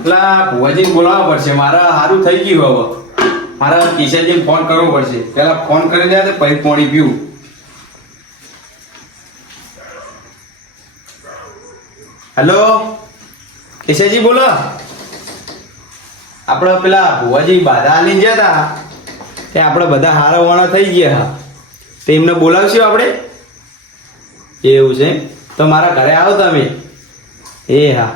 એટલા ભુવાજીને બોલાવવા પડશે. મારે સારું થઈ ગયું હવે. મારા કિશનજીને ફોન કરવો પડશે. પેલા ફોન કરી દે તો પછી પાણી પીવું. હેલો કિશનજી બોલો. આપણે પેલા ભુવાજી બાધા આલીને ગયા હતા તે આપણે બધા હારા વાણા થઈ ગયા. તે એમને બોલાવશું આપણે. એવું છે તો મારા ઘરે આવો તમે. એ હા.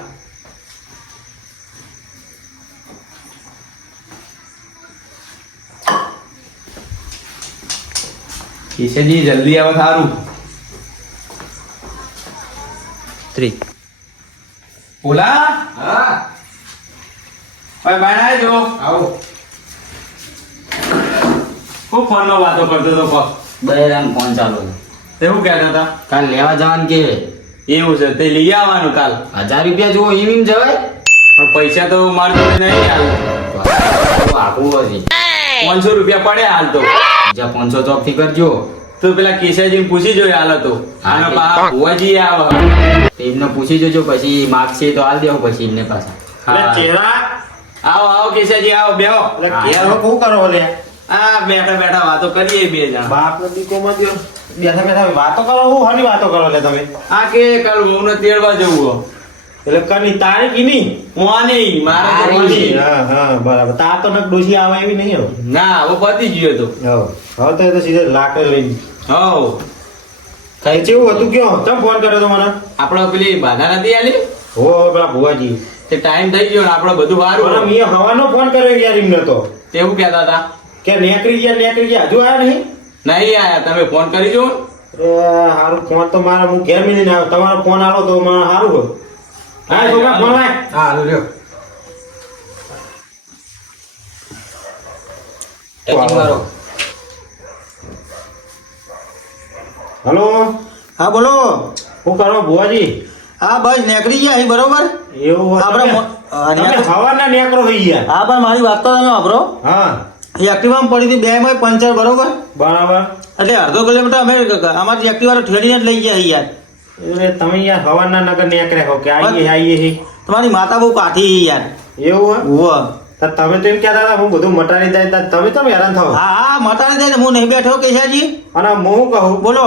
કિશનજી જલ્દી આવે સારું. બોલા. હા ભાઈ બાણ આવજો. આવો. ખૂબ ફોનમાં વાતો કરતો હતો. કોક બહેરાન ફોન ચાલુ છે. એવું કહેતા હતા. કાલ લેવા જવાનું કે એવું છે તે લઈ આવવાનું કાલ. 1000 રૂપિયા જુઓ એમ જવાય. પણ પૈસા તો મારી જોડે નહીં હાલ. આખું હજી 500 રૂપિયા પડે હાલ તો. બીજા 500 ચોક થી કરજો. તો પેલા કેશાજીને પૂછી જોઈએ હાલ તો. આનો બા ભુવાજી આવે. એમને પૂછી જોજો પછી માગશે તો હાલ દેવું પછી એમને પાછા. હા. આવો આવો કેશાજી આવો બેહો. શું કરો લે? આ બેઠા બેઠા વાતો કરીએ બે જણા. બાપ ને દીકો માં દ્યો. બેઠા બેઠા વાતો કરો. હું હની વાતો કરો લે તમે? આ કે કાલ વહુને તેડવા જવું હો. એટલે કની તારીખ ઈની? મોની મારે તો મોની. હા હા બરાબર. તાર તો નક ડોસી આવે એવી નહીં હવે. ના હવે પતી ગયો તો. હવે તો એ તો સીધે લાકડે લઈને. હવ થાય કેવું હતું કયો? ચમ ફોન કર્યો તો મને? આપણે પેલી બાધા નથી આલી. હો પેલા ભુવાજી. તે ટાઈમ થઈ ગયો ને આપણે બધું પણ સારું. મેં હવાનો ફોન કર્યો યાર એમને તો. તેવું કહેતા હતા. કે નેકરી ગયા હજુ આયા નહીં? નહીં આયા. તમે ફોન કરી જો. હારું ફોન તો મારા હું ઘેર મિલીને આવ્યો. તમારો ફોન આલો તો મને સારું હોય. હા છોકરા ફોન લાય. હા હાલો લ્યો. ટેકિંગ વાળો. હલો. હા બોલો. શું કરો ભુવાજી? હા બસ નીકળી ગયા અહીં બરોબર. એવું આપણે તમે હવાના નેકરો થઈ ગયા. હા પણ મારી વાત તો તમે વાપરો. હા એ એક્ટિવામાં પડી હતી 2 માં પંચર બરોબર. બરાબર. એટલે અડધો કિલોમીટર અમે અમારી એક્ટિવા ઠેડીને જ લઈ ગયા અહીં યાર. એટલે તમે યાર હવાના નગર નેકર્યા હો કે આઈએ હી. તમારી માતા બહુ કાઠી યાર. એવું ઉવ્વ. તો તમે તો એમ કહેતા હતા હું બધું મટાડી જાય તમે તમે હેરાન થાવ. હા હા મટાડી દે ને હું નહીં બેઠો કેશાજી. અને હું શું કહું બોલો.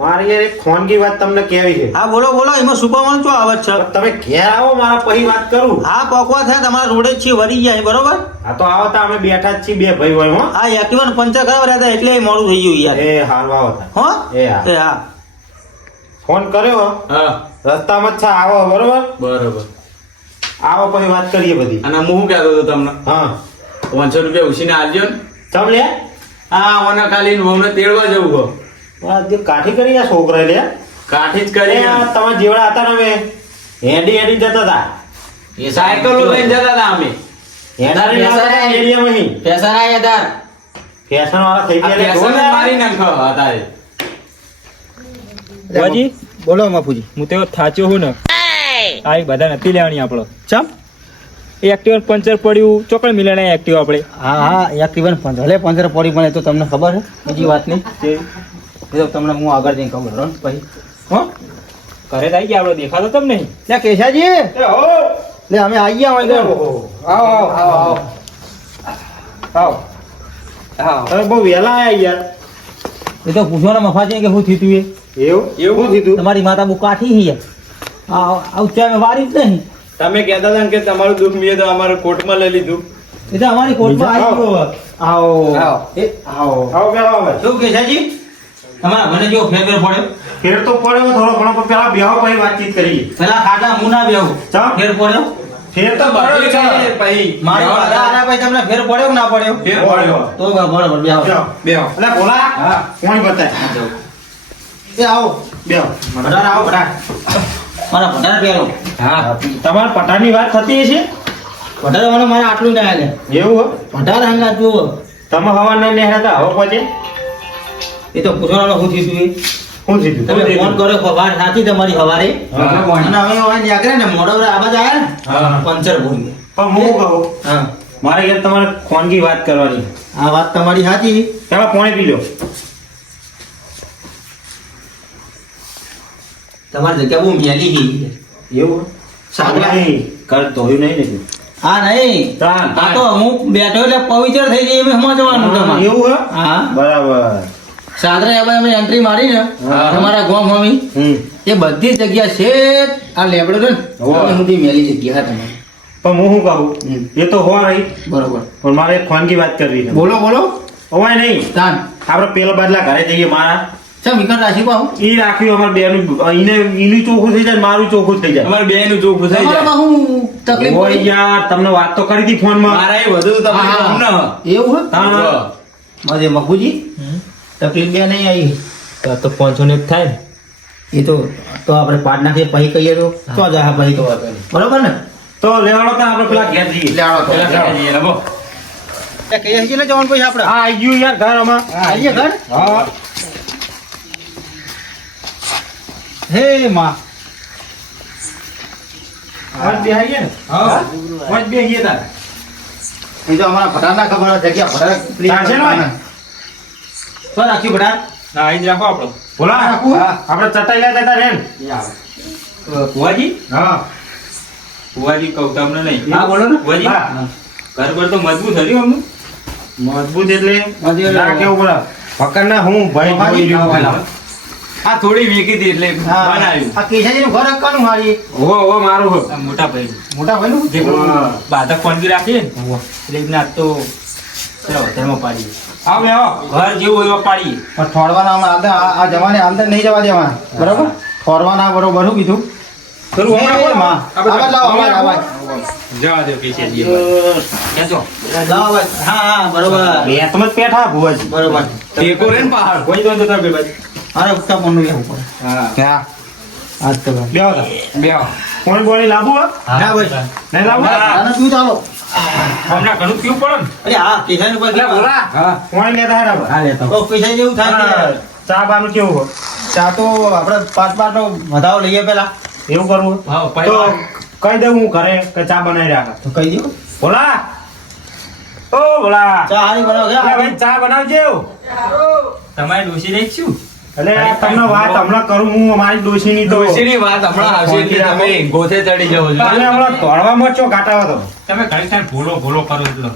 મારે યાર એક ફોનની વાત તમને કહેવી છે. હા બોલો બોલો એમાં સુપાવાનું શું આવે છે? તમે ઘેર આવો મારા પછી વાત કરું. હા પોકવા થયા તમારા રોડે જ છીએ વળી ગયા અહીં બરોબર. હા તો આવો તો અમે બેઠા જ છીએ બે ભાઈ હોય હો. હા એક્ટિવાનું પંચર કરાવ્યા હતા એટલે એ મોડું થઈ ગયું યાર. એ હાલ આવો તા. હો એ હા. એ હા ફોન કર્યો હા રસ્તામાં જ છે આવો બરોબર. બરોબર. આવો પછી વાત કરીએ બધી. અને હું શું કહેતો હતો તમને. હા 500 રૂપિયા ઉછીને આવજો ને. ચમ લે. હા મને ખાલી વહુને તેડવા જવું હો. આ જે કાઠી કરી આ છોકરા લે. કાઠી જ કરી. તમારા જેવડા હતા ને અમે હેડી હેડી જતા હતા. એ સાયકલો લઈને જતા હતા અમે. હેડારી આવતા હતા એરિયામાં અહીં. પૈસા ના યાર. ફેશન વાળા થઈ આ ગયા પેસન લે. મારી નાખો અત્યારે. બાજી બોલો બાપુજી. હું તો થાચ્યો હું ને આ બધા નથી લેવાની આપણો ચમ. એ એક્ટિવા પંચર પડ્યું ચોકડ મિલાણા એક્ટિવા આપણે હા હા એક્ટિવાનું ભલે પંચર પડી પણ એ તો તમને ખબર છે બીજી વાત નહીં. એ તો તમને હું આગળ જઈને ખબર રહો પછી. હો ઘરે જ આવી ગયા આપણો દેખાતો તમને નહીં. લે કેશાજી લે અમે આવી ગયા હોય. આવો આવો આવો આવો આવો. તમે બહુ વહેલા આયા યાર. એ તો પૂછવાના મફા છે કે શું થયું તું એ. એવું એવું કીધું. તમારી માતા બહુ કાઠી છે યાર. આવું ત્યાં વારી જ નહીં. તમે કહેતા હતા ને કે તમારું દુઃખ મેં તો અમારું કોર્ટમાં લઈ લીધું. એ તો અમારી કોર્ટમાં આવી ગયો. આવો આવો. એ આવો. આવો પેલા આવે. શું કેશાજી તમારા મને જો ફેર ફેર પડ્યો. ફેર તો પડ્યો થોડો ઘણો પણ પેલા બેહો પછી વાતચીત કરીએ. પેલા ખાટા હું ના બેહું. ચમ. ફેર પડ્યો. ફેર તો બધું પડ્યો છે છે. પછી મારી માતા આના પછી તમને ફેર પડ્યો કે ના પડ્યો? ફેર પડ્યો. તો બરાબર બેહો. બેહો બેહો. એટલે બોલા હા. કોણ બતાય. એ આવો. બેહો. ભટાર આવો ભટાર. મારા ભટાર પહેરો. હા તમારા પટાની વાત થતી છે. ભટાર મારે આટલું ના હાલે. એવું હો. ભટાર હંગા જુઓ. તમે હવા ના નેહતા હવે પછી એ તો પૂછવાનું શું થયું તું એ. શું થયું તમે ફોન કર્યો વાર સાચી તમારી હવારે. હા. અને હવે હવે નીકળે ને મોડો આવાજ આવ્યા ને હા. પંચર ભૂલી ગયા. પણ હું કહું હા મારે યાર તમારે ફોનની વાત કરવાની. આ વાત તમારી સાચી. પેલા પાણી પી લો. તમારી જગ્યા બહુ મેલી ગઈ. એવું સાગરા. નહીં કર ધોયું નહીં ને તું. હા નહીં તાન. આ તો હું બેઠો એટલે પવિત્ર થઈ જઈએ એમ સમજવાનું તમારે એવું હે હા બરાબર સાદરે અમે એન્ટ્રી મારી ને હા. તમારા ગામ મમ્મી એ બધી જ જગ્યા છે આ લેબડો છે ને હોવે. એ બધી મેલી જગ્યા છે તમારી પણ હું શું કહું એ તો હો રહી બરોબર પણ મારે એક ખાનગી વાત કરવી છે બોલો બોલો ઓય નહીં તાન આપણે પેલો બાદલા ઘરે જઈએ મારા ચમ વિકટ રાશિ પાહુ ઈ રાખ્યું અમારે બેનું ઈનું ચોખ્ખું થઈ જાય મારું ચોખ્ખું થઈ જાય અમારે બે નું ચોખ્ખું થઈ તમારા જાય બાહુ તકલીફ ઓય પડી? યાર તમને વાત તો કરી હતી ફોનમાં મારા એ વધુ હા, તકલીફ હા. અમને હ. એવું હે હા. મારે મગુજી તકલીફ બે નહીં આવી તો 500 ને એક થાય ને. એ તો આપણે પાડ નાખીએ પછી કહીએ તો જાય પછી તો બરોબર ને તો લેવાડો તો આપણે પેલા ઘેર જઈએ લેવાડો તો. પેલા ઘરે જઈએ, રમો. કહીએ છીએ ને જવાનું પછી આપણે હા આવી ગયું યાર ઘર આમાં આવીએ ઘર હા હે માં હવે બેહાઈએ ને હા. હવે બેહીએ તાર એ તો અમારા ભટારના ખબર હોય જગ્યા ભટા ચાલશે ને ભાઈ? તો રાખ્યું ભટા હા અહીં જ રાખો આપણો બોલા રાખું? આપણે ચટાઈ લેતા હતા રેન ભુવાજી હા ભુવાજી કહું તમને નહીં હા બોલો ને ભુવાજી હા. ઘર બર તો મજબૂત હર્યું અમનું મજબૂત એટલે મજબૂત ના કેવું બોલા પકડના હું ભાઈ ભાઈ, જોઈ રહ્યો હા, છું. આ થોડી વીકી હતી એટલે હા બનાવ્યું આ કેશાજીનું ઘર હક્કાનું મારી હોવે, હોવે, મારું હો. આ મોટા ભાઈ મોટા ભાઈનું જે હા. બાધક ફોનથી રાખીએ ને એટલે એમને આજ તો પેલા હોટલમાં પાડીએ આવો બે આવો. ઘર જેવું એવા પાડીએ પણ ઠોરવાના હમણાં આ જમાને અંદર નહીં જવા દેવાના બરોબર ઠોરવાના બરોબર શું કીધું ખરું, એ હમણાં માં. આવાજ લાવો, આવાજ, આવાજ. જવા દો પૈસા કેજો લાવો, આવાજ. હા હા બરોબર બેતમાં જ પેઠા ભુવાજી. બરોબર ટેકો રે ને પહાડ કોઈ તો તાર ભાઈ અરે ઉગતા પન્નું લેવું પડે હા આજ તો ભાઈ. બે આવો તાર. બે આવો. કોણ બોલી લાવવું હો? ના ભાઈ નહીં લાવવું? આને શું ચાલો હમણાં ઘણું પીવું પડે ને અરે હા કેશાજી ઉપર એટલે બોલા. હા. કોણ લેતા હેડા ભાઈ? આ લેતો તો કેશાજી જેવું થાય હા, કે ચા બાનું કેવું હો? ચા તો આપણે 5 નો વધારો લઈએ પેલા એવું કરવું હો? હા, તો કહી દઉં હું ઘરે કે ચા બનાવી રાખે તો કહી દો બોલા ઓ બોલા ચા હારી બનાવો એટલે ભાઈ ચા બનાવજો તમારે ડોસી રહી શું એટલે તમને વાત હમણાં કરું હું અમારી ડોશીની તો ડોશીની વાત હમણાં આવશે એટલે તમે ગોથે ચડી જાઓ છો. તમે હમણાં દોડવામાં ચો કાટાવો તો તમે ઘણી ટાઈમ ભૂલો કરો એટલો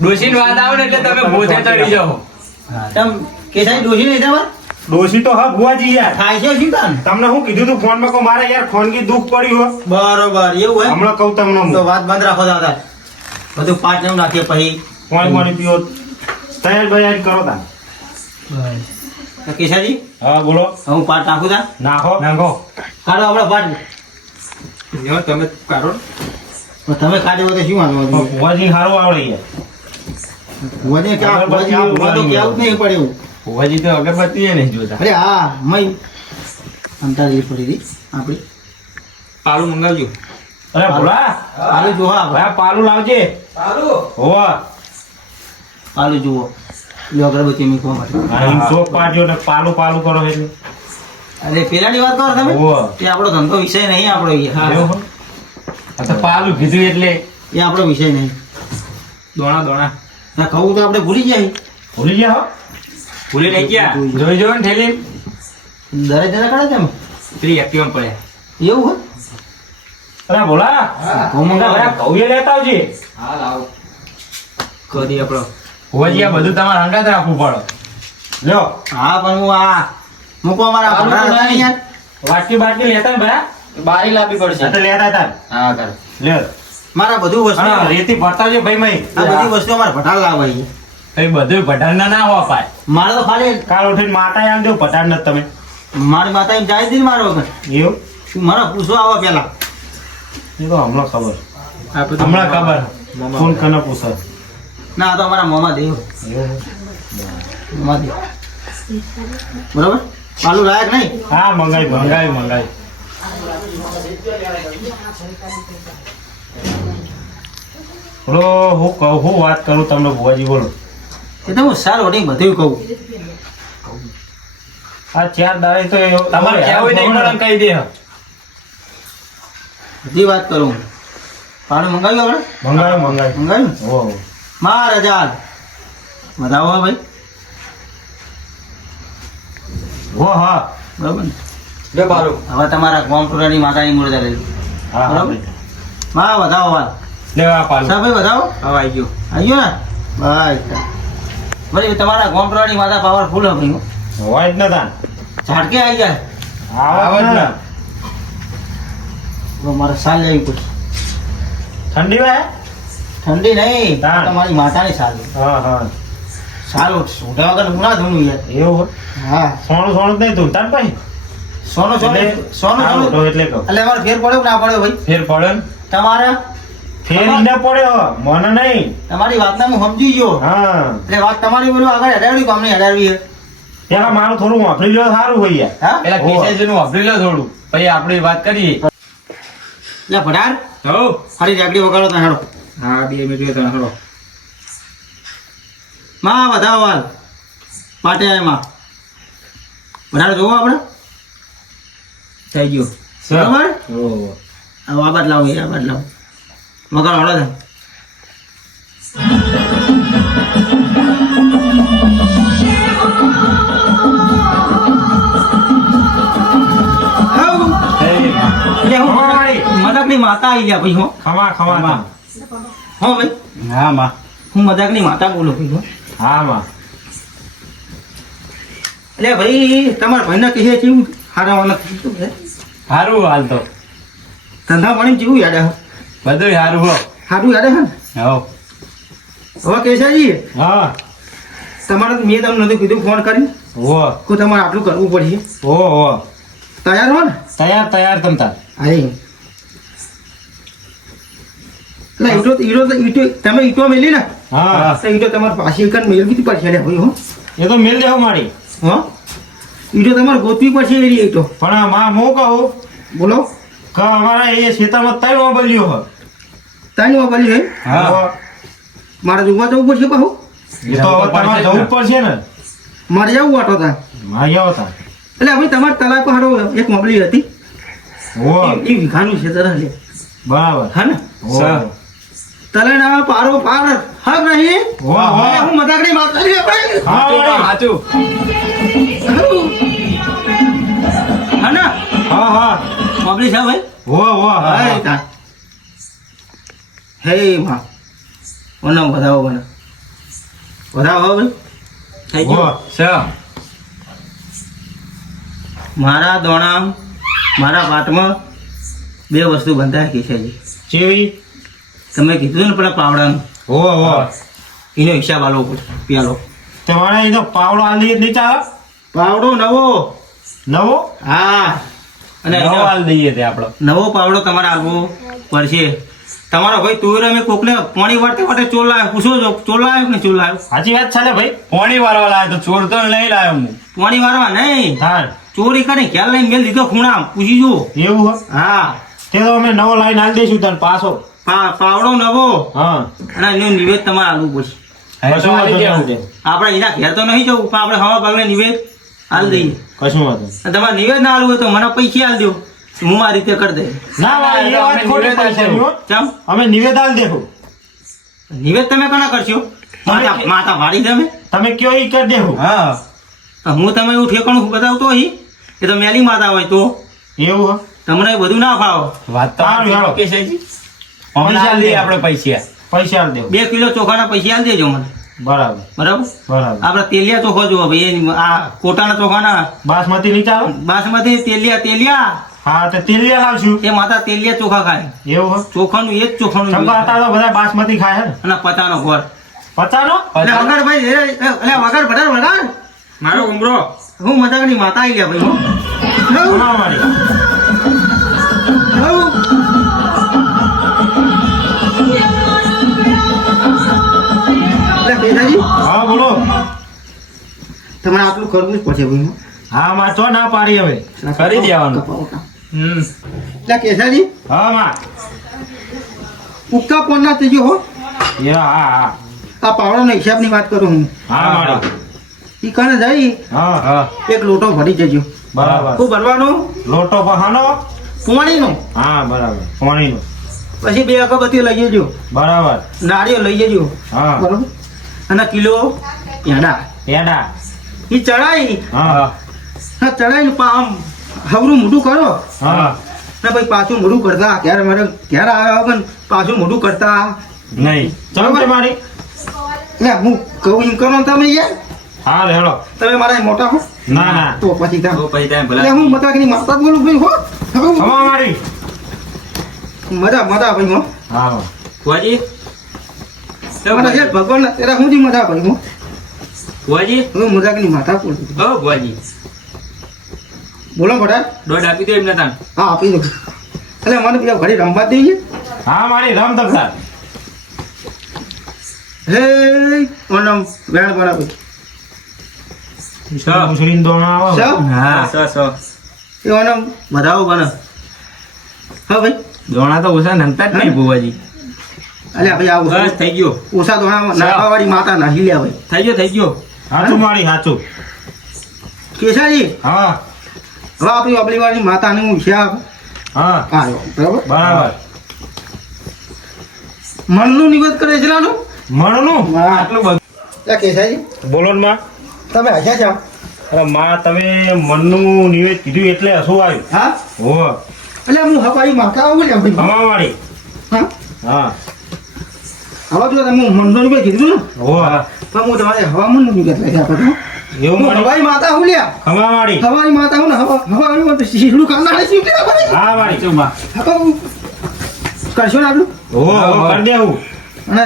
ડોશીની વાત આવે ને એટલે તમે ગોથે ચડી જાઓ. તમ કેશાજી ડોશી નહીં તમારે ડોશી તો હા ભુવાજી યાર થાય છે શું તાન તમને હું કીધું તું ફોન માં કહું મારે યાર ખોનગી દુઃખ પડ્યું હો બરોબર એવું હે હમણાં કહું તમને હું તો વાત બંધ રાખો દાદા બધું 5 નાખીએ પછી પાણી પીવો તૈયાર બૈયાર કરો તા તો કેશાજી હા બોલો હવે હું પાટ નાખું તા નાખો નાખો કાઢો આપણે પાટ જો તમે કાઢો ને. તો તમે કાઢ્યો તો શું વાંધો હતો? ભુવાજી સારું આવડે યાર વધે કે આ અગરબત્તી ભુવાજી આ ભુવા તો ભુવાજી કેવું જ નહીં પડે એવું ભુવાજી તો અગરબત્તી એ નહીં જોતા. અરે હા મય અંતારી પડી હતી આપણી પાલું મંગાવજો અરે ભોળા આલુ જુઓ હા ભાઈ આ પાલું લાવજે હોવા આલુ જુઓ લો અગરબત્તી મૂકવા માટે એમ ચોક પાડ્યો ને પાલું પાલું કરો એટલે અરે પેલાની વાત કરો તમે હોવા એ આપણો ધંધો વિષય નહીં આપણો એ. એવું હો? આ તો પાલું કીધું એટલે એ આપણો વિષય નહીં દોણા દોણા ના કહું તો આપણે ભૂલી જાય ભૂલી ગયા હો ભૂલી નહીં ગયા જોઈ જો ને થેલી દરેક જણા કાઢે તમે પેલી એક્ટિવા પડ્યા એવું અરે ભોળા ઘઉં મંગાવો. ભાઈ ઘઉં એ લેતા આવજે હા લાવો કદી આપણો ભુવાજી આ બધું તમારે હંગાત રાખવું પડે લ્યો હા પણ હું આ મૂકવા મારા આલુ ભગવાન હતા નહીં યાર વાટકી બાટકી લેતા ને ભાઈ બારી લાવવી આ તો લેતા હતા હા કર લ્યો મારા બધું વસ્તુ હા રેતી ભરતા છે ભાઈ મય આ બધી વસ્તુ અમારે ભટાલ લાવવાની ભાઈ બધું પટાણ ના હો પાય મારે તો ખાલી કાલ ઉઠીને માતા આમ દો પટાણ નથી તમે મારી માતા એમ જાય જ નહીં મારો વગર એવું તું મને પૂછવા આવો પેલા એ તો હમણાં ખબર આપણે હમણાં ખબર ફોન કને પૂછો ના આ તો અમારા મોમાં દેવ મોમાં દેવ બરોબર પાલું લાયક નહીં હા મંગાઈ મંગાઈ મંગાઈ બોલો હું કહું હું વાત કરું તમને ભુવાજી બોલો એ તો હું સાર વટી બધું કહું આ 4 દાડે તો તમારે કેવું નહીં મળે ને કહી દે. બધી વાત કરું પાલું મંગાવ્યું આપણે મંગાયો મંગાયો મંગાવ્યું ઓ મારે ચાલ વધાવો હા ભાઈ હો હા બરોબર ને લે બારું. હવે તમારા ગોમટુરાની માતાની મૂર્તિ લઈ લો હા હા બરાબર? માં વધાવો વાત લેવા પાલું સાહેબ બતાવો. હવે આવી ગયો આવ્યો ને બસ. વળી તમારા ગોમરાની માતા પાવરફુલ હે ભાઈ હો. હોય જ નતા ઝાટકે આવી જાય. આવે જ ને તો મારે સાલ લેવી પડશે. ઠંડી વાય ઠંડી નહીં, તાણ. તમારી માતાની સાલ લે. હા હા સાલ ઉઠા વગર હું ના ધૂણું યાર. એવું હોય? હા સોનું સોનું જ નહીં તું તાર ભાઈ સોનું સોનું સોનું હા, સોનું તો એટલે કહું એટલે અમારે ફેર પડ્યો કે ના પડ્યો ભાઈ ફેર પડે ને તમારે? ફેર ઈને પડ્યો મને નહીં તમારી વાતને હું સમજી ગયો. હા એટલે વાત તમારી બોલો આગળ હડાવી કામ નહીં હડાવી હે. પેલા મારું થોડું વાપરી લો સારું હોય યાર હા પેલા કેસાજીનું વાપરી લો થોડું પછી આપણી વાત કરીએ એટલે ભડાર હો હારી જાગડી વગાડો તો હેડો. હા 2 મિનિટ તમે હળો માં વધાવો હાલ પાટે એમાં ભડાર જોવો આપણે થઈ ગયું બરાબર. ઓ હવે આ બાદ લાવો એ આ બાદ લાવો વગાડો હળો થાય. એટલે હું મજાકની માતા આવી ગયા ભાઈ હો. ખમા ખમા હો ભાઈ હા માં હું મજાકની માતા બોલું ભાઈ હો. હા માં એટલે ભાઈ તમારા ભાઈને કહે કેવું હારાવાના થયું છે? સારું હાલ તો ધંધા પાણી કેવું યાદ આવે? બધું સારું હો સારું યાદ આવે ને? હો હવે કેશાજી હા તમારે મેં તમને નતું કીધું ફોન કરીને ઓ કે તમારે આટલું કરવું પડશે. ઓ તૈયાર હો ને? તૈયાર તૈયાર તમ તાર હા એ. એટલે ઈટો તમે ઈટો મેલી ને હા તો ઈટો તમારે પાછી કન મેળવી પડશે લે ભાઈ હો. એ તો મેલ દેવું મારી હો ઈટો તમારે ગોતવી પડશે એરી ઈટો. પણ માં હું કહું બોલો કે અમારા એ ખેતરમાં ત્રણ ઓબલ્યો હે તાની વાપરી છે હા મારે જોવા જવું પડશે પાછું. એ તો હવે તમારે જવું જ પડશે ને મારે જવું વાટો તા માં આવો તા એટલે હવે તમારે તલાક હારો એક મોબલી હતી ઓ એ વીઘાનું છે તરહ લે બરાબર હા ને ઓ તલાક ના પારો પાર હક નહીં. વાહ, વાહ. હવે હું મજાકની વાત કરી ભાઈ. હા વળી. સાચું હા ને હા હા મોબલી છે ભાઈ. ઓ ઓ હા હાય તા. હે માં ઓનો વધાવો બને વધાવો ભાઈ થઈ ઓ ગયું. સ મારા દોણા મારા પાટમાં બે વસ્તુ બંધાય કેશાજી. ચેવી તમે કીધું ને પેલા પાવડાનું ઓ ઓ એનો હિસાબ આલવો પડે પેલો તમારે એ તો પાવડો આલી જ નહીં ચાલે પાવડો નવો. નવો હા અને નવો એનો હાલ દઈએ તે આપણો નવો પાવડો તમારે આવવો પડશે. તમારો ભાઈ તુવેર અમે કોકને પાણી વાટે વાટે ચોર લાવ્યો પૂછો છો ચોર લાવ્યો કે નહીં ચોર લાવ્યો? સાચી વાત છે ને ભાઈ પોણી વારવા લાવ્યો તો ચોર તો નહીં લાવ્યો હું પાણી વારવા નહીં તાર ચોરી કરીને ખ્યાલ લઈને મેલ દીધો ખૂણા પૂછી જુઓ. એવું હે હા તે તો અમે નવો લાઈન આલી દઈશું તને પાછો પાવડો નવો હા અને એનું નિવેદ તમારે આલવું પડશે. કશું વાંધો નહીં. આપણે એના ઘેર તો નહીં જવું પણ આપણે હવા ભાગને નિવેદ આલ દઈએ. કશું વાંધો નહીં. અને તમારે નિવેદ ના આલવું હોય તો મને પૈસા આલ દો હું મારી રીતે કરી દે. ના ભાઈ એ વાત ખોટી પૈસાની હો. ચમ અમે નિવેદ આલી દેવું નિવેદ તમે કોના કરશો? માતા માતા વાળી તમે તમે કયો ઈ કરી દેવું હા તો હું તમે એવું ઠેકાણું બતાવતો અહીં એ તો મેલી માતા હોય તો એવું હે તમને એ બધું ના ફાવો. વાત તો સારું, હાલો. કેસાજી હમણાં હાલ દઈએ આપણે પૈસા પૈસા આલી દેવું 2 કિલો ચોખાના પૈસા આલ દેજો મને. બરાબર બરાબર બરાબર આપણે તેલિયા ચોખો જોવો ભાઈ આ કોટાના ચોખાના બાસમતી નહીં ચાલે બાસમતી તેલિયા હા તો તેલિયા લાવશું એ માતા તેલિયા ચોખા ખાય. એવું હે ચોખાનું એ જ ચોખાનું ચંપા હતા તો બધા બાસમતી ખાય હે ને અને પચાનો ઘર. 50 એટલે વગાડ ભાઈ વગાડ ભટાર વગાડ. મારો ઉમરો હું મજાકની માતા આવી ગયા ભાઈ હો. નો મારી એટલે બેસાજી હા બોલો તમારે આટલું કરવું જ પડશે ભાઈ હો. હા માં ચો ના પાડી હવે કરી દેવાનું. કપાવતા. હમ એટલે કેસાજી હા માં ઉક્કા પોન ના ત્રીજો હો. યા હા હા આ પાવડોના હિસાબની વાત કરું હું. હા મારી ઈ કણે જઈ હા હા એક લોટો ભરી જજો. બરાબર શું ભરવાનો? લોટો બહાનો પોણીનો. હા બરાબર પાણીનો પછી 2 અગરબત્તી લઈ જજો. બરાબર નાળિયેર લઈ જજો. હા બરોબર અને કિલો પેંડા પેડા ઈ ચડાઈ હા ચડાઈને આમ હવરું મોટું કરો હા ને ભાઈ પાછું મોઢું કરતા ક્યારે મારે ક્યારે આવ્યા વગર પાછું મોઢું કરતા નહીં ચમ છે મારી ને હું કહું એમ કરો ને તમે યાર હા હેડો તમે મારા મોટા હો ના ના તો પછી તો પછી તમે ભલા એટલે હું મતાકની માતા જ બોલું ભાઈ હો હવે ખમા મારી મજા ભાઈ હો હા ભુવાજી મને યાર ભગવાન તેરા હું જી મજા ભાઈ હો ભુવાજી હવે મજાકની માતા બોલું ઓ ભુવાજી બોલો બટા દોઢ આપી દો એમને તાન હા આપી દો એટલે મને પેલા ઘડી રમવા દઈએ હા મારી રમ તમતા હે ઓનમ વેણ બરાબર મુસરીન દોણા આવો સૌ હા સો એ ઓનમ બધાઓ બને હા ભાઈ દોણા તો ઓછા નમતા જ નહીં ભુવાજી અલ્યા ભાઈ આવું બસ થઈ ગયો ઓછા તો નાખવાવાળી માતા નાહી લે ભાઈ થઈ ગયો સાચું મારી સાચું કેશાજી હા હવે આપણી વાળી માતાને હું છે હા આવ્યો બરાબર બરાબર મનનું નિવેદ કરે છે નાનું મણનું આટલું બધું કેશાજી બોલો ને માં તમે હસ્યા છો અરે માં તમે મનનું નિવેદ કીધું એટલે હસવું આવ્યું હા હો એટલે હું હવાઈ માતા આવું ને ભાઈ ખમા મારી હા હા હવે જો તમે મનનું નિવેદ કીધું ને હો તો હું તમારે હવામાનનું નિવેદ લઈ આપું એવું હું મારી હવાઈ માતા હું લ્યા ખમા મારી હવાઈ માતા હું ને હવા શીલું કાંદા ને શીખ લ્યા ભાઈ હા મારી કરશો ને આટલું હો કરી દેવું અને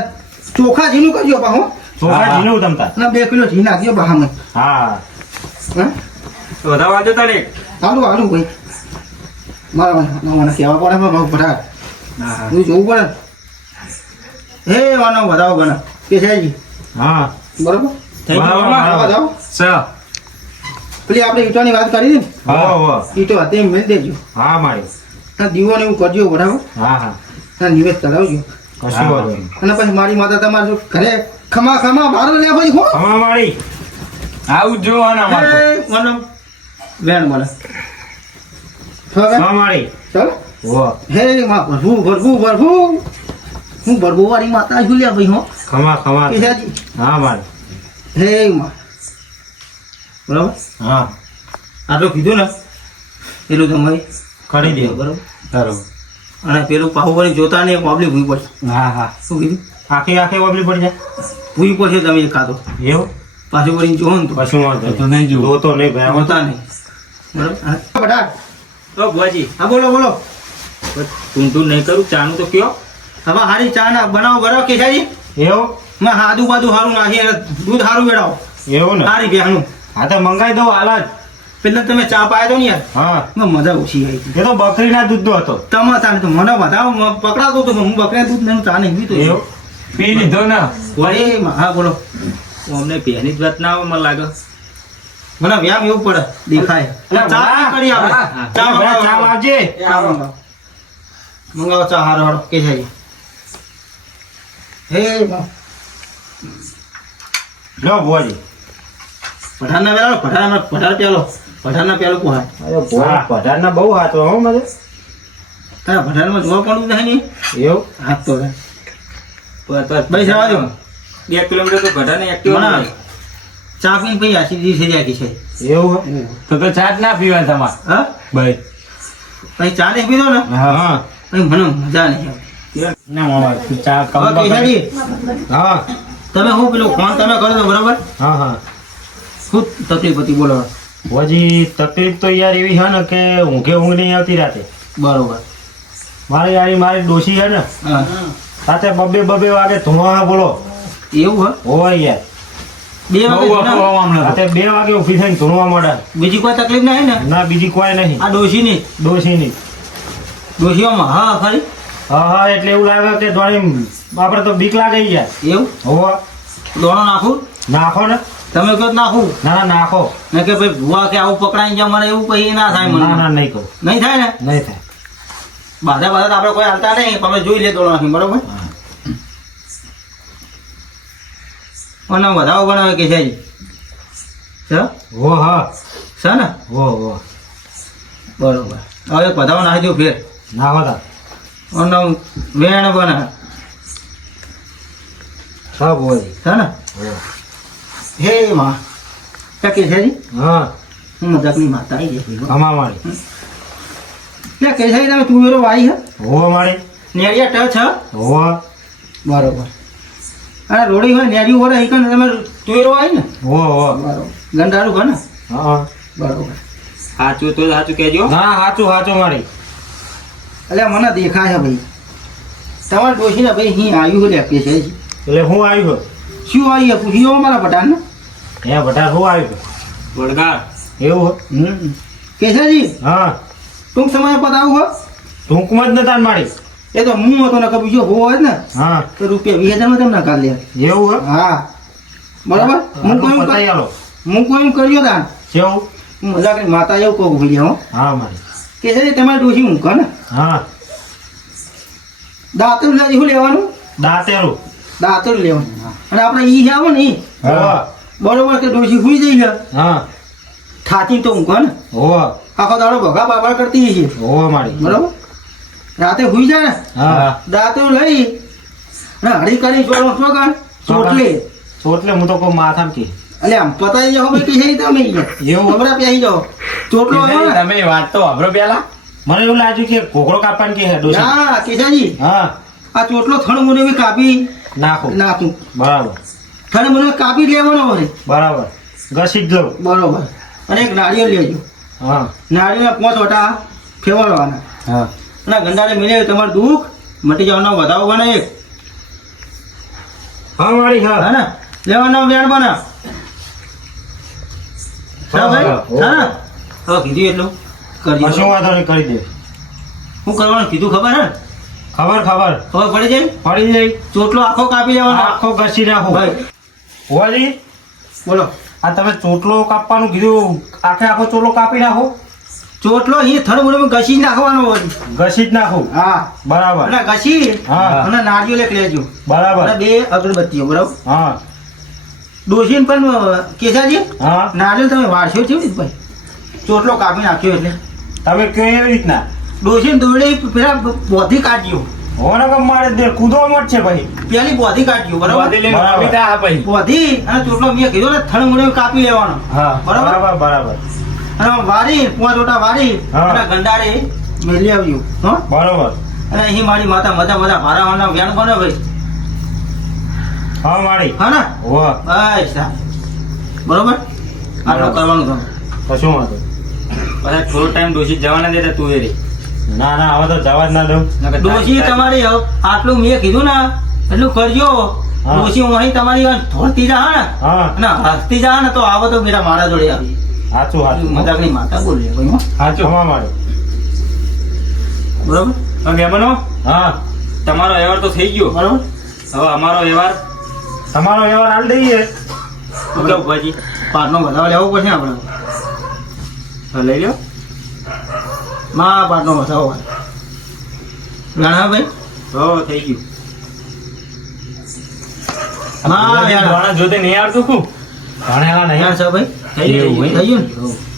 ચોખા જીનું કરજો પા હો ચોખા જીનું તમતા અને 2 કિલો ઘી નાખજો બહામાં હા હા બધા વાજો તારે હાલું હાલું ભાઈ મારા મને કહેવા પડે ભાવ બધા હું જોવું પડે હે વાનો વધાવો ગણા કે છે હા બરોબર થઈ ગયું બરાબર. વધાવો સ પેલી આપણે ઈંટોની વાત કરી ને હો હો ઈંટો હતી એમ મેળ દેજો હા મારી અને દીવો ને એવું કરજો બરાબર હા હા અને નિવેદ ચલાવજો કશું વાંધો નહીં અને પછી મારી માતા તમારે જો ઘરે ખમા ખમા બહાર લે ભાઈ હો ખમા મારી આવું જ જોવાના અમારે તો. હે, મને વેણ મને હવે ખમા મારી ચાલો હો હે માં ભરવું હું ભરવું વાળી માતા જુલ્યા ભાઈ હો ખમા ખમા કેશાજી હા મારી હે માં બરાબર હા આટલું કીધું ને પેલું તમારે કરી દે બરાબર બરાબર અને પેલું પાહુવાળી જોતા ને પાબલી ભૂઈ પડશે હા હા શું કીધું આખી આખી વબલી પડી જાય ભૂઈ પડશે તમે એક ખાતો એવું પાછું વળીને જોવો ને તો કશું વાંધો તો નહીં જોવું. તો નહીં ભાઈ હોતા નહીં બરાબર હા, બટા ઓ ભુવાજી હા બોલો બોલો ઊંધું નહીં કરું ચાનું તો કયો હવે હારી ચા ના બનાવો બરાબર કેશાજી એવું મેં હાદું બાદું સારું નાખી અને દૂધ સારું વેડાવો એવું ને સારી બેહનું હા તો મંગાઈ દઉં હાલ જ પેલા તમે ચા પાયા તો ને યાર હા મને મજા ઓછી આવી એ તો બકરીના દૂધનો હતો તમે તાને તો મને વધાવો પકડાતો તો હું બકરા દૂધ નહીં ચા નહીં પીતો એવું પી લીધો ને હા બોલો અમને પહેલી જ વાત ના આવે મને લાગે મને વ્યામ એવું પડે દેખાય એટલે ચા વાહ. કરી આપણે હા. ચા એ ભાઈ ચા મંગાવો. લાવજે ચા મંગાવો. મંગાવો ચા હારો હારો કે છે હે લો ભુવાજી પઠાણના પેલો પઠાણના પેલો કોહા અરે ભુવા પઢારના બહુ હાથ હો મને તારા પઠાણમાં જોવા પડવું થાય નહીં એવું હાથ તો ભાઈ જવા દો. 2 કિલોમીટર તો ઘટા ને એક્ટિવા મને ચા પીને પછી આશી થઈ જાય કે છે એવું હે? તો ચા જ ના પીવાય તમારે હા ભાઈ પછી ચા નહીં પીધો ને હા પછી મને મજા નહીં આવે ના મામા તું ચા હવે કમ કેશાજી, હા તમે શું પેલું ફોન તમે કરો છો બરાબર હા હા શું તકલીફ હતી બોલો ભુવાજી તકલીફ તો યાર એવી છે ને કે ઊંઘ નહીં આવતી રાતે બરોબર મારી ડોશી છે ને હા રાતે બબે વાગે ધુમા બોલો એવું હે હોય યાર 2 વાગે જૂના? રાતે 2 વાગે ઊભી થઈને ધૂણવા મળે બીજી કોઈ તકલીફ નહીં ને ના બીજી કોઈ નહીં આ ડોશીની ડોશીની ડોશીઓમાં હા ખરી હા હા એટલે એવું લાગે કે થોડી આપણે તો બીક લાગે યાર એવું હોવા દોણો નાખું નાખો ને તમે કહો તો નાખું ના ના નાખો ને કે ભાઈ ભૂવા કે આવું પકડાઈ જાય મને એવું પછી ના થાય મને ના ના નહીં કહું નહીં થાય ને નહીં થાય બાધા તો આપણે કોઈ હાલતા નહીં તમે જોઈ લે દોણો નાખી બરોબર અને વધાવો બનાવે કે છે હો હા છે ને હો બરોબર હવે વધાવો નાખી દો ફેર નાખો તા અને વેણ બનાવે સબ હોય છે ને હે માં કે છે હા હું મજાકની માતા આવી ગઈ કમા મારી એટલે કેસાઈ તમે તુવેરો વાઈ હે હોવા મારી નેરિયા ટચ હ હોવા બરોબર અને રોડી હોય નેરિયું હોય એ કણ તમે તુવેરો વાઈ ને હોવા બરોબર ગંડારું ઘર ને હા બરોબર સાચું તો સાચું કહેજો ના સાચું સાચું મારી એટલે મને દેખાય છે ભાઈ તમારે ડોશીને ભાઈ અહીં આવ્યું લે કે છે એટલે હું આવ્યો શું આવી પૂછ્યો મારા પટાને હે બટા હું આવ્યો વડગાર એવું કેસાજી હા ટૂંક સમય પદ આવું હો ટૂંકમાં જ નતા મારી એ તો હું હતો ને કભી જો હોય ને હા તો રૂપિયા 20,000 તમને કાઢ લે એવું હે હા બરાબર હું કોઈ પતાઈ આલો હું કોઈ કર્યો તા કેવું હું મજાકની માતા એવું કહું ભૂલી હો હા મારી કેસાજી તમારે ડોશી હું કહે ને હા દાંતરું લેજી શું લેવાનું દાંતેરું દાંતરું લેવાનું અને આપણે ઈ આવો ને ઈ હોવા બરોબર કે ડોશી હુઈ જઈ છે હા થાતી તો હું કહે ને હોવા આખો દાડો ભગા બાબા કરતી છે હોવા મારી બરોબર રાતે હુઈ જાય ને હા દાંતરું લઈ અને હળી કરી ચોળો છો કાન ચોટલી એટલે હું તો કોઈ માથામાં કે એટલે આમ પતાઈ જાઓ ભાઈ કે તમે એવું? ખબર પ્યાઈ જાઓ ચોટલો આવે ને? તમે વાત તો વાપરો પેલા મને એવું લાગ્યું કે ઘોઘરો કાપવાનું કે હે ડોશી ના કેશાજી હા આ ચોટલો થણ મને બી કાપી નાખો નાખું બરાબર થણ મને કાપી લેવાનો હોય બરાબર ઘસી જ લઉં બરોબર અને એક નાળિયેર લેજો હા નાળિયેર 5 ઓટા ફેરવવાના હા અને ગંડાને મિલે તમારું દુઃખ મટી જવાનો વધાવો બને એક હા મારી હા હા ને લેવાનો વેણ બને હા ભાઈ હા હવે કીધું એટલું કશું કરજો વાંધો નહીં કરી દે હું કરવાનું કીધું ખબર હે ને? ખબર ખબર ખબર પડી જાય પડી જાય ચોટલો આખો કાપી લેવાનો આખો ઘસી નાખો ભાઈ હોવાજી બોલો આ તમે ચોટલો કાપવાનું કીધું આખે આખો ચોટલો કાપી નાખો ચોટલો અહીં થડ મુડે ઘસી જ નાખવાનો હોય ઘસી જ નાખો હા બરાબર અને ઘસી હા. અને નાળિયેર એક લેજો બરાબર અને 2 અગરબત્તીઓ બરાબર હા ડોશીને પણ કેસાજી હા નાળિયેર તમે વાળશો છે ને ભાઈ ચોટલો કાપી નાખ્યો એટલે તમે કયો એવી રીતના ડોશીને દોરડી પેલા બોધી કાઢ્યો હોને કે મારે દે કૂદવા મત છે ભાઈ પેલી બોધી કાઢ્યો બરાબર વાદી લઈને બરાબર. કવિતા આ પછી બોધી અને ચોટલો મેં કીધું ને થડ મુડે કાપી લેવાનો હા બરાબર. બરાબર બરાબર અને વારી 5 ઓટા વારી હા. અને ગંડારે મેલી આવ્યું હો બરાબર અને અહીં મારી માતા મજા મજા ભારાવાના વ્યાણ બને ભાઈ હા મારી હા ને હોવા બસ હા. બરોબર આટલું કરવાનું તમે કશું વાંધો બધા થોડો ટાઈમ ડોસી જવાના દેતા તું એ રે ના ના હવે તો જવા જ ના દઉં ડોશી તમારી આટલું મેં કીધું ને એટલું કરજો હા. ડોશી હું અહીં તમારી ધોળતી જા ને હા અને હસતી જા ને તો આવો તો બેટા મારા જોડે આવી સાચું સાચું મજાકની માતા બોલી ભાઈ હો. સાચું હવા મારી બરોબર હવે મહેમાનો હા તમારો વ્યવહાર તો થઈ ગયો બરોબર હવે અમારો વ્યવહાર તમારો વ્યવહાર હાલ દઈએ શું કેવું ભાજી પાટનો વધારો લેવો પડશે આપણે હવે લઈ લ્યો માં પાટનો વધારો હોય જાણા ભાઈ હો થઈ ગયું માં યાર માણસ જોતે નહીં આવતું ખૂબ ભણેલા નહીં યાર છે ભાઈ થઈ ગયું થઈ ગયું ને?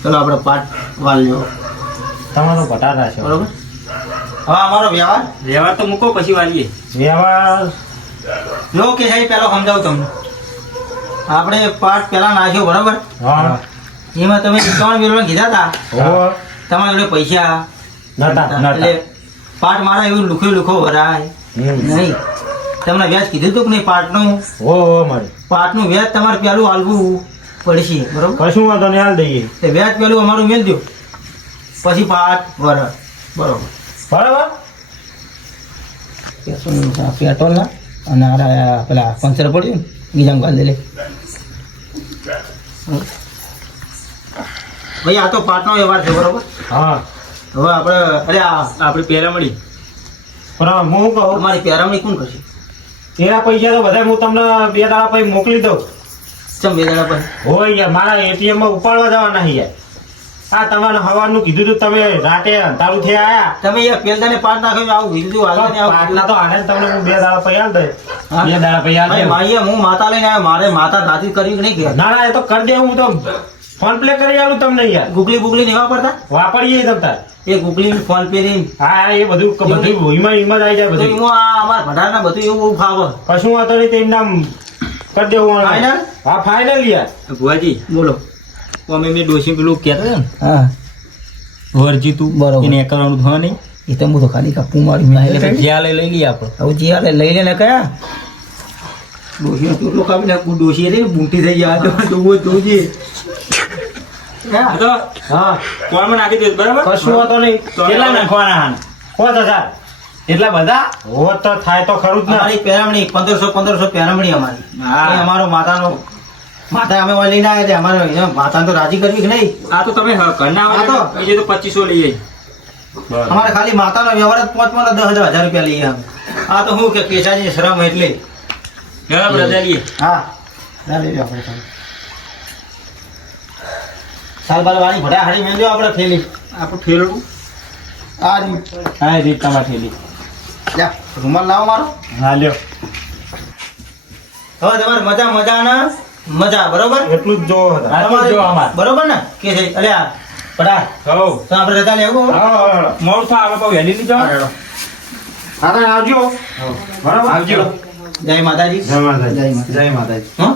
ચલો આપણે પાટ વાલ લેવો તમારો ઘટાડા છે બરોબર હવે અમારો વ્યવહાર વ્યવહાર તો મૂકો પછી વાલીએ વ્યવહાર લો કે સાહેબ પહેલો સમજાવું તમને આપણે પાઠ પહેલા નાખ્યો બરાબર હા એમાં તમે 51 કીધા હતા હોવા તમારા જોડે પૈસા નતા એટલે પાઠ મારા એવું લુખો ભરાય નહીં તમને વ્યાજ કીધું હતું કે નહીં પાઠનું હો મારી પાઠનું વ્યાજ તમારે પહેલું હાલવું પડશે બરોબર કશું વાંધો નહીં હાલ દઈએ તે વ્યાજ પહેલું અમારું મેળ દો પછી પાઠ વર બરોબર બરાબર પેટ્રોલના અને આ પેલા પંચર પડ્યું ને ગીજામ ગાલ દે ભાઈ આ તો પાટનો વ્યવહાર છે બરોબર હા હવે આપણે અરે આ આપણે પહેલા મળી પણ હું કહું તમારી પેરામણી કોણ કરશે એના પૈસા તો બધા હું તમને 2 દાડા પછી મોકલી દઉં ચમ 2 દાડા પછી હોય યાર મારા એટીએમ માં ઉપાડવા જવાના છે યાર આ તમારે હવાનું કીધું તું તમે રાતે અંધારું થઈ આયા તમે યાર પેલદાને પાટ નાખ્યો આવું વીજળું હાલે ને આવું પાટલા તો હાલે ને તમને હું 2 દાડા પછી હાલ દે હા? 2 દાડા પછી હાલ ભાઈ દે. માઈએ હું માતા લઈને આવ્યો મારે માતા દાદી કરી કે નહીં ગયા ના ના એ તો કરી દે હું તો ફોન પ્લે કરી આલું તમને યાર ગુગલી બુગલી નહીં વાપરતા વાપરીએ તમતાર એ ગુગલી ફોન પે ની હા એ બધું ઈમાં જ આવી જાય તો બધું એમાં આ અમારા ભડારના બધું એવું બહુ ફાવે કશું વાંધો નહીં તેમ નામ કરી દેવું Final? હા ફાઇનલ યાર ભુવાજી બોલો અમે મેં ડોસી પેલું કહેતા હતા ને હા વરજી તું બરોબર. એને કરવાનું હ નહીં એ તો હું તો ખાલી કાપું મારી મેં એટલે પછી જ્યાં લઈ લઈએ આપણે હવે જે હાલે લઈ લે ને કયા ડોશીનો ટોટલો કાપી નાખું ડોશી હતી ને બૂંટી થઈ ગયા તો જોવો જોજે આ તો હા કોણમાં નાખી દે બરાબર કશું વાતો નહીં કેટલા નાખવાના હાન 5000 એટલા બધા હોત તો થાય તો ખરું જ ને અમારી પેરામણી 1500 પેરામણી અમારી હા. એ અમારો માતા અમે ઓય લઈને આવ્યા અમારે અહીંયા માતાને તો રાજી કરવી કે નહીં આ તો તમે ઘરના આ તો- હોય એ તો 2500 લઈએ અમારે ખાલી માતાનો વ્યવહાર જ 10,000 રૂપિયા લઈએ અમે આ તો હું કે કેસાજી શ્રમ એટલે બરાબર રજા લઈએ હા ના લઈ લો આપણે ખાલી. સાલ બાલ વાળી ભડા હાડી મેં આપણે થેલી આપણું ઠેરડું આ રહ્યું. હા એ રીત તમારે થેલી જા રૂમાલ લાવો મારો હા લ્યો હવે તમારે મજા મજા બરોબર એટલું જ જોવો હતા હા, એટલું જ જોવા અમારે. બરોબર ને કે છે અલ્યા ભડા હલો તો આપણે રજા લેવું મોડું થાય આપણે કોઈ વહેલી નહીં જવાનું હા તો આવજો બરાબર આવજો જય માતાજી જય માતાજી. જય માતાજી જય માતાજી હો